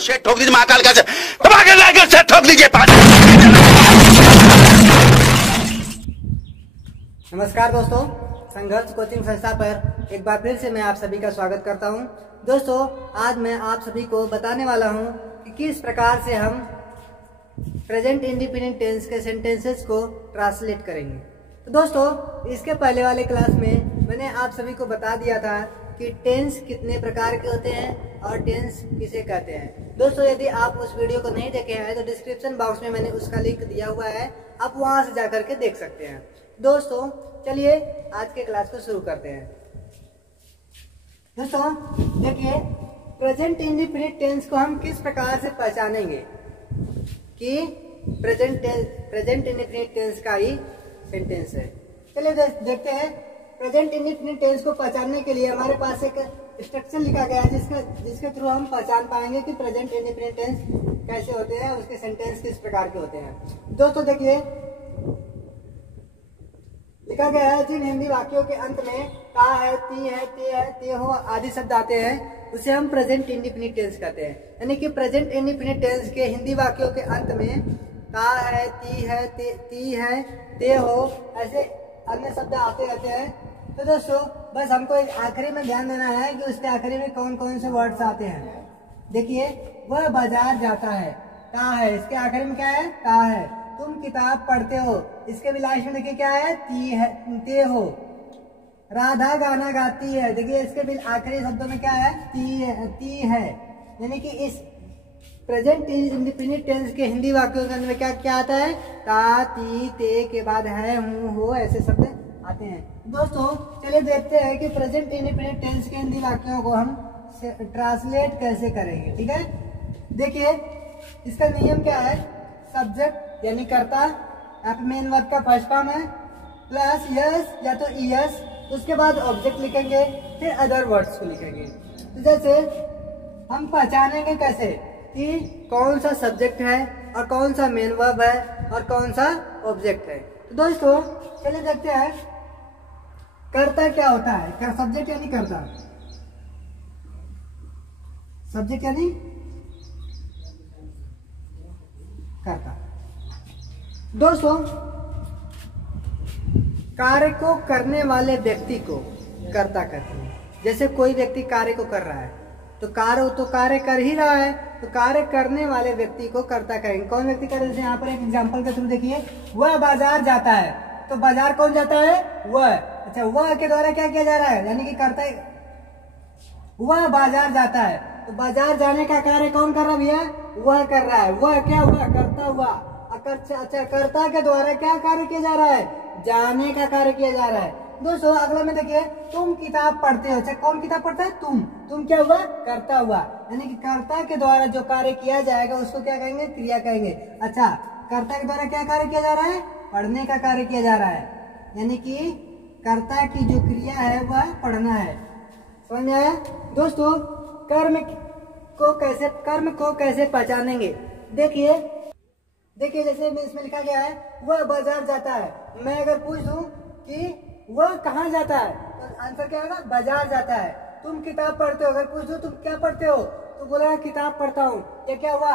शेट ठोक दीजिए, महाकाल का से ठोक दीजिए। नमस्कार दोस्तों, संघर्ष कोचिंग संस्था पर एक बार फिर से मैं आप सभी का स्वागत करता हूं। दोस्तों, आज मैं आप सभी को बताने वाला हूं कि किस प्रकार से हम प्रेजेंट इंडिपेंडेंट टेंस के सेंटेंसेस को ट्रांसलेट करेंगे। तो दोस्तों, इसके पहले वाले क्लास में मैंने आप सभी को बता दिया था कि टेंस कितने प्रकार के होते हैं और टेंस किसे कहते हैं। दोस्तों, यदि आप उस वीडियो को नहीं देखे हैं तो डिस्क्रिप्शन बॉक्स में मैंने उसका लिंक दिया हुआ है, आप वहां से जाकर के देख सकते हैं। दोस्तों, चलिए आज के क्लास को शुरू करते हैं। दोस्तों देखिए, प्रेजेंट इंडिपेंडेंट टेंस को हम किस प्रकार से पहचानेंगे कि प्रेजेंट इंडिपेंडेंट टेंस का ही सेंटेंस है। चलिए देखते हैं। प्रेजेंट इंडिपेंडेंट टेंस को पहचानने के लिए हमारे पास एक स्ट्रक्चर लिखा गया है जिसके थ्रू हम पहचान पाएंगे कि प्रेजेंट इंडिपेंडेंट टेंस कैसे होते हैं, उसके सेंटेंस किस प्रकार के होते हैं। दोस्तों देखिए, लिखा गया है जिन हिंदी वाक्यों के अंत में का है, ती है, ते है, ते हो आदि शब्द आते हैं उसे हम प्रेजेंट इंडिपेंडेंट टेंस कहते हैं। यानी कि प्रेजेंट इंडिपेंडेंट टेंस के हिंदी वाक्यों के अंत में का है, ती है, ती है, ते हो ऐसे अन्य शब्द आते रहते हैं। तो दोस्तों, बस हमको आखिरी में ध्यान देना है कि उसके आखिरी में कौन कौन से वर्ड्स आते हैं। देखिए, वह बाजार जाता है, का है, इसके आखिरी में क्या है, का है। तुम किताब पढ़ते हो, इसके भी लास्ट में देखिए क्या है, ती है, ते हो। राधा गाना गाती है, देखिए इसके भी आखिरी शब्दों में क्या है, ती है। यानी कि इस प्रेजेंट इंडिपेंडेंट टेंस के हिंदी वाक्यों के अंदर क्या क्या आता है, ता, ती, ते के बाद है, हूँ, हो ऐसे शब्द आते हैं। दोस्तों चलिए देखते हैं कि प्रेजेंट इंडिपेंडेंट टेंस के हिंदी वाक्यों को हम ट्रांसलेट कैसे करेंगे। ठीक है, देखिए इसका नियम क्या है। सब्जेक्ट यानी कर्ता, मेन वर्ब का फर्स्ट फॉर्म है, प्लस यस या तो ईएस, उसके बाद ऑब्जेक्ट लिखेंगे, फिर अदर वर्ड्स को लिखेंगे। तो जैसे हम पहचानेंगे कैसे कि कौन सा सब्जेक्ट है और कौन सा मेन वर्ब है और कौन सा ऑब्जेक्ट है। तो दोस्तों चलिए देखते हैं कर्ता क्या होता है। सब्जेक्ट यानी कर्ता, सब्जेक्ट यानी कर्ता। दोस्तों, कार्य को करने वाले व्यक्ति को कर्ता कहते हैं। जैसे कोई व्यक्ति कार्य को कर रहा है तो कार्य कर ही रहा है, तो कार्य करने वाले व्यक्ति को कर्ता कहेंगे। कौन व्यक्ति कर, जैसे यहाँ पर एक एग्जांपल के थ्रू देखिए, वह बाजार जाता है, तो बाजार कौन जाता है, वह। अच्छा, वह के द्वारा क्या किया जा रहा है, यानी कि कर्ता, वह बाजार जाता है, तो बाजार जाने का कार्य कौन कर रहा है भैया, वह कर रहा है। वह क्या हुआ, कर्ता हुआ। अच्छा, कर्ता के द्वारा क्या कार्य किया जा रहा है, जाने का कार्य किया जा रहा है। दोस्तों अगला में देखिए, तुम किताब पढ़ते हो। अच्छा, कौन किताब पढ़ता है, तुम क्या हुआ, कर्ता हुआ। यानी कि कर्ता के द्वारा जो कार्य किया जाएगा उसको क्या कहेंगे, क्रिया कहेंगे। अच्छा, कर्ता के द्वारा क्या कार्य किया जा रहा है, पढ़ने का कार्य किया जा रहा है। यानी कि कर्ता की जो क्रिया है वह पढ़ना है। समझ में आया। दोस्तों, कर्म को कैसे पहचानेंगे। देखिए जैसे इसमें लिखा गया है वह बाजार जाता है। मैं अगर पूछ दूं कि वह कहाँ जाता है तो आंसर क्या होगा, बाजार जाता है। तुम किताब पढ़ते हो, अगर पूछ दो तुम क्या पढ़ते हो तो बोला किताब पढ़ता हूँ, ये क्या हुआ,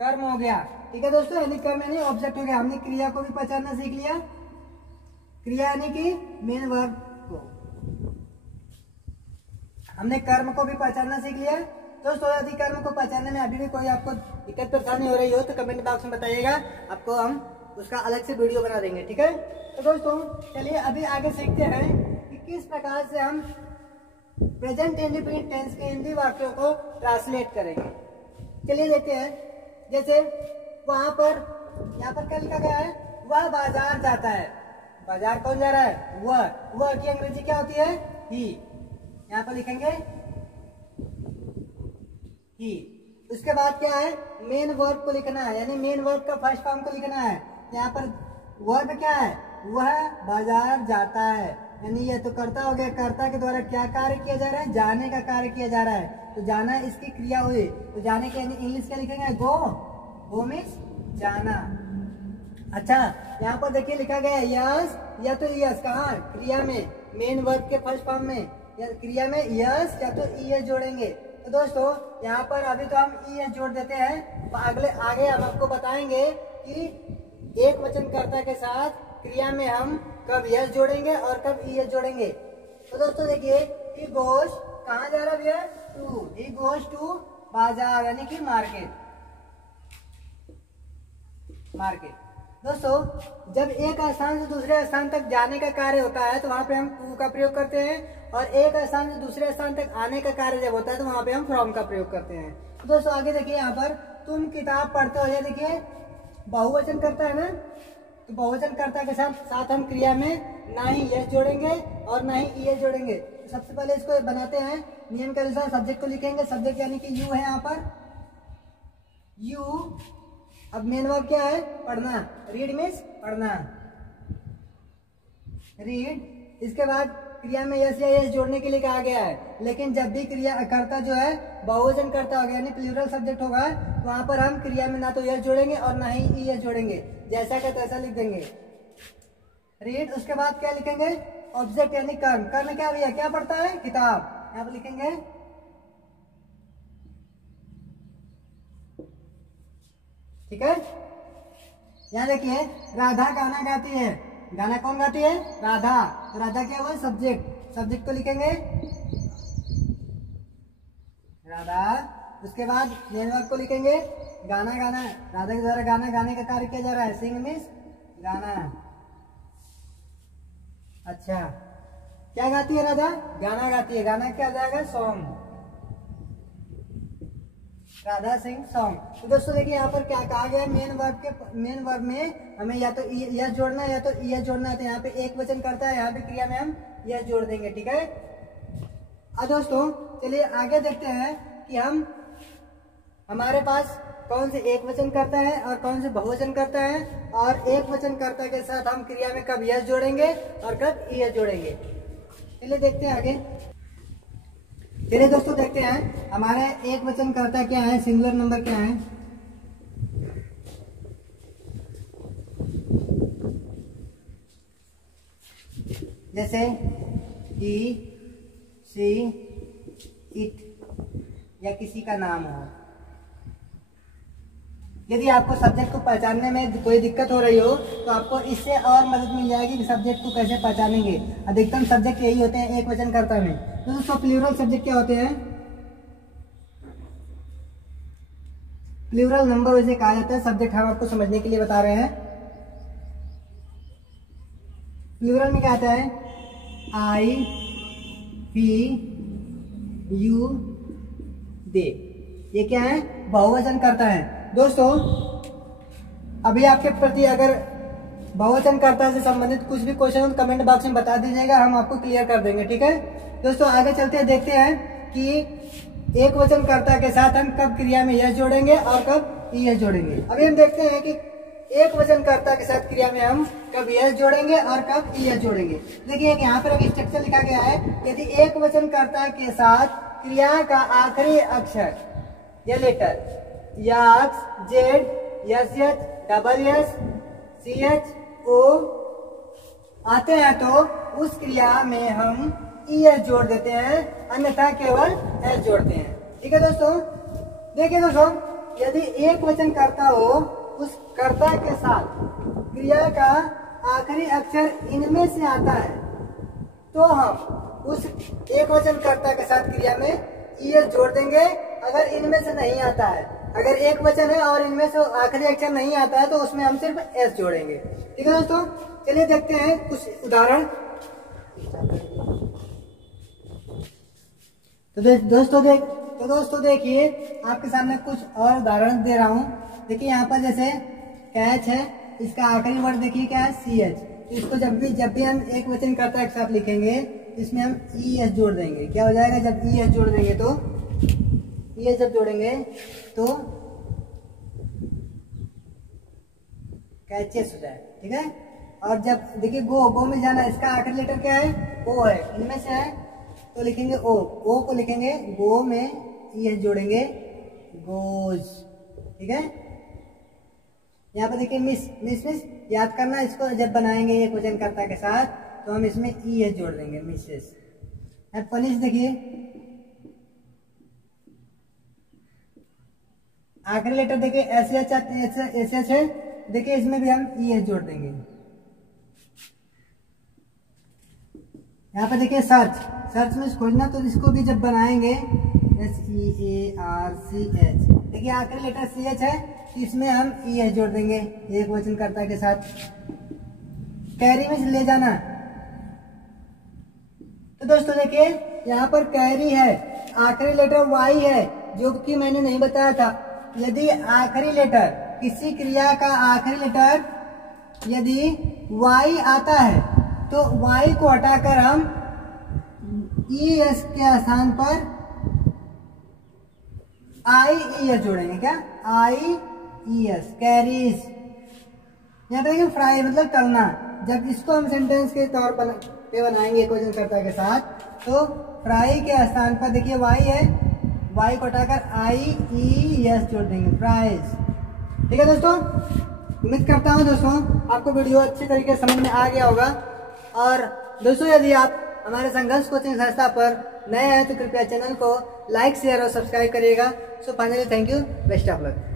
कर्म हो गया। ठीक है दोस्तों, यानी कर्म यानी ऑब्जेक्ट हो गया। हमने क्रिया को भी पहचानना सीख लिया, क्रिया यानी कि मेन वर्ब को। हमने कर्म को भी पहचानना सीख लिया। दोस्तों, यदि कर्म को पहचानने में अभी भी कोई आपको दिक्कत परेशानी हो रही हो तो कमेंट बॉक्स में बताइएगा, आपको हम उसका अलग से वीडियो बना देंगे। ठीक है, तो दोस्तों चलिए अभी आगे सीखते हैं कि किस प्रकार से हम प्रेजेंट इंडिपेंडेंट टेंस के हिंदी वाक्यों को ट्रांसलेट करेंगे। चलिए देखते हैं। जैसे यहाँ पर क्या लिखा गया है, वह बाजार जाता है। बाजार कौन जा रहा है, वह की अंग्रेजी क्या होती है, ही। यहाँ पर लिखेंगे ही। उसके बाद क्या है, मेन वर्ब को लिखना है, यानी मेन वर्ब का फर्स्ट फॉर्म को लिखना है। यहाँ पर वर्ब क्या है, वह बाजार जाता है, यानी ये तो कर्ता हो गया। कर्ता के द्वारा क्या कार्य किया जा रहा है, जाने का कार्य किया जा रहा है। तो जाना इसकी क्रिया हुई, तो जाने के इंग्लिश क्या लिखेंगे, गो मीन्स जाना। अच्छा, यहाँ पर देखिए लिखा गया है यस या तो यस, कहाँ, क्रिया में, मेन वर्ब के फर्स्ट फॉर्म में, या क्रिया में यस या तो ईएस जोड़ेंगे। तो दोस्तों यहाँ पर अभी तो हम ई एस जोड़ देते हैं, अगले आगे हम आपको बताएंगे कि एक वचन कर्ता के साथ क्रिया में हम कब यस जोड़ेंगे और कब ई एस जोड़ेंगे। तो दोस्तों देखिए, ही गोज कहाँ जा रहा है भैया, टू, ही गोज टू बाजार यानी कि मार्केट। दोस्तों जब एक स्थान से दूसरे स्थान तक जाने का कार्य होता है तो वहां पे हम टू का प्रयोग करते हैं, और एक स्थान से दूसरे स्थान तक आने का कार्य जब होता है तो वहां पे हम फ्रॉम का प्रयोग करते हैं। तो दोस्तों आगे देखिए, यहाँ पर तुम किताब पढ़ते हो, ये देखिए बहुवचन करता है ना, तो बहुवचन कर्ता के साथ हम क्रिया में ना ही यस जोड़ेंगे और ना ही ई एस जोड़ेंगे। तो सबसे पहले इसको बनाते हैं नियम के अनुसार, सब्जेक्ट को लिखेंगे, सब्जेक्ट यानी कि यू है यहाँ पर, यू। अब मेन वर्ब क्या है, पढ़ना, रीड मीन्स पढ़ना, रीड। इसके बाद क्रिया में यस या यस जोड़ने के लिए कहा गया है, लेकिन जब भी क्रिया कर्ता जो है बहुवचन कर्ता होगा यानी प्लूरल सब्जेक्ट होगा, तो वहां पर हम क्रिया में ना तो यस जोड़ेंगे और ना ही ई एस जोड़ेंगे, जैसा का तैसा लिख देंगे, रीड। उसके बाद क्या लिखेंगे, ऑब्जेक्ट यानी कर्म। कर्म क्या भैया, क्या पढ़ता है, किताब, यहाँ पर लिखेंगे। ठीक है, यहाँ देखिए राधा गाना गाती है, गाना कौन गाती है, राधा। तो राधा क्या हुआ, सब्जेक्ट, सब्जेक्ट को लिखेंगे राधा। उसके बाद मेन वर्ब को लिखेंगे गाना, गाना, राधा के द्वारा गाना गाने का कार्य किया जा रहा है, सिंग मीन्स गाना। अच्छा, क्या गाती है राधा, गाना गाती है, गाना क्या जाएगा, सॉन्ग, राधा सिंह सॉन्ग। तो दोस्तों देखिए यहाँ पर क्या कहा गया, मेन वर्ब में हमें या तो यस जोड़ना है या तो ई एस जोड़ना है, तो यहाँ पे एक वचन करता है, यहाँ पे क्रिया में हम यस जोड़ देंगे। ठीक है, अब दोस्तों चलिए आगे देखते हैं कि हमारे पास कौन से एक वचन करता है और कौन से बहुवचन करता है, और एक वचन कर्ता के साथ हम क्रिया में कब यस जोड़ेंगे और कब ई एस जोड़ेंगे। चलिए देखते हैं आगे। चलिए दोस्तों देखते हैं हमारे एक वचन कर्ता क्या है, सिंगुलर नंबर क्या है। जैसे ही, सी, इट या किसी का नाम हो। यदि आपको सब्जेक्ट को पहचानने में कोई दिक्कत हो रही हो तो आपको इससे और मदद मिल जाएगी कि सब्जेक्ट को कैसे पहचानेंगे। अधिकतम सब्जेक्ट यही होते हैं एक वचन कर्ता में। तो दोस्तों प्लूरल सब्जेक्ट क्या होते हैं, प्लूरल नंबर वैसे कहा जाता है। सब्जेक्ट हम आपको समझने के लिए बता रहे हैं। प्लूरल में क्या आता है, आई, वी, यू, दे, ये क्या है, बहुवचन करता है। दोस्तों अभी आपके प्रति अगर बहुवचन कर्ता से संबंधित कुछ भी क्वेश्चन हो तो कमेंट बॉक्स में बता दीजिएगा, हम आपको क्लियर कर देंगे। ठीक है दोस्तों, आगे चलते हैं, देखते हैं कि एक वचन कर्ता के साथ हम कब क्रिया में यस जोड़ेंगे और कब ई एस जोड़ेंगे। अभी हम देखते हैं कि एक वचन कर्ता के साथ क्रिया में हम कब यस जोड़ेंगे और कब ई एस जोड़ेंगे। देखिए यहाँ पर एक स्ट्रक्चर लिखा गया है, यदि एक वचन कर्ता के साथ क्रिया का आखिरी अक्षर या letter yes, Z, yes H, double S, C H, O आते हैं तो उस क्रिया में हम ई एस जोड़ देते हैं, अन्यथा केवल एस जोड़ते हैं। ठीक है दोस्तों, देखिए दोस्तों यदि एक वचन कर्ता हो, उस कर्ता के साथ क्रिया का आखिरी अक्षर इनमें से आता है तो हम उस एक वचन कर्ता के साथ क्रिया में ई एस जोड़ देंगे। अगर इनमें से नहीं आता है, अगर एक वचन है और इनमें से आखिरी अक्षर नहीं आता है तो उसमें हम सिर्फ एस जोड़ेंगे। ठीक है दोस्तों, चलिए देखते हैं कुछ उदाहरण। तो दोस्तों देखिए आपके सामने कुछ और उदाहरण दे रहा हूँ। देखिए यहाँ पर जैसे कैच है, इसका आखिरी वर्ड देखिए क्या है, सी एच। तो इसको जब भी हम एक वचन कर्ता एक साथ लिखेंगे इसमें हम ई एस जोड़ देंगे। क्या हो जाएगा, जब ई एस जोड़ देंगे तो ई एस जब जोड़ेंगे तो कैचेस हो जाए। ठीक है, और जब देखिए गो में जाना, इसका आखिरी लेटर क्या है, ओ है, इनमें से है तो लिखेंगे ओ को लिखेंगे, गो में ई एस जोड़ेंगे, गोज। ठीक है, यहाँ पर देखिए मिस याद करना, इसको जब बनाएंगे एक वचन कर्ता के साथ तो हम इसमें ई एस जोड़ देंगे, मिसेस। पनिश देखिए आखिरी लेटर देखिए एस एच है, देखिए इसमें भी हम ई एच जोड़ देंगे। यहाँ पे देखिए सर्च में खोजना, तो इसको भी जब बनाएंगे SEARCH, देखिए आखिरी लेटर CH है, इसमें हम EH जोड़ देंगे एक वचनकर्ता के साथ। कैरी में ले जाना, तो दोस्तों देखिए यहाँ पर कैरी है, आखिरी लेटर Y है, जो कि मैंने नहीं बताया था। यदि आखिरी लेटर किसी क्रिया का आखिरी लेटर यदि Y आता है तो Y को हटाकर हम ES के स्थान पर IES जोड़ेंगे। क्या? IES, carries. यहाँ पे देखिए फ्राई मतलब तलना, जब इसको हम सेंटेंस के तौर पर बनाएंगे क्वेश्चनकर्ता के साथ, तो फ्राई के स्थान पर देखिए Y है, Y को हटाकर IES जोड़ देंगे, फ्राइज। ठीक है दोस्तों, उम्मीद करता हूँ दोस्तों आपको वीडियो अच्छी तरीके से समझ में आ गया होगा। और दोस्तों यदि आप हमारे संघर्ष कोचिंग संस्था पर नए हैं तो कृपया चैनल को लाइक, शेयर और सब्सक्राइब करिएगा। So finally thank you, best of luck.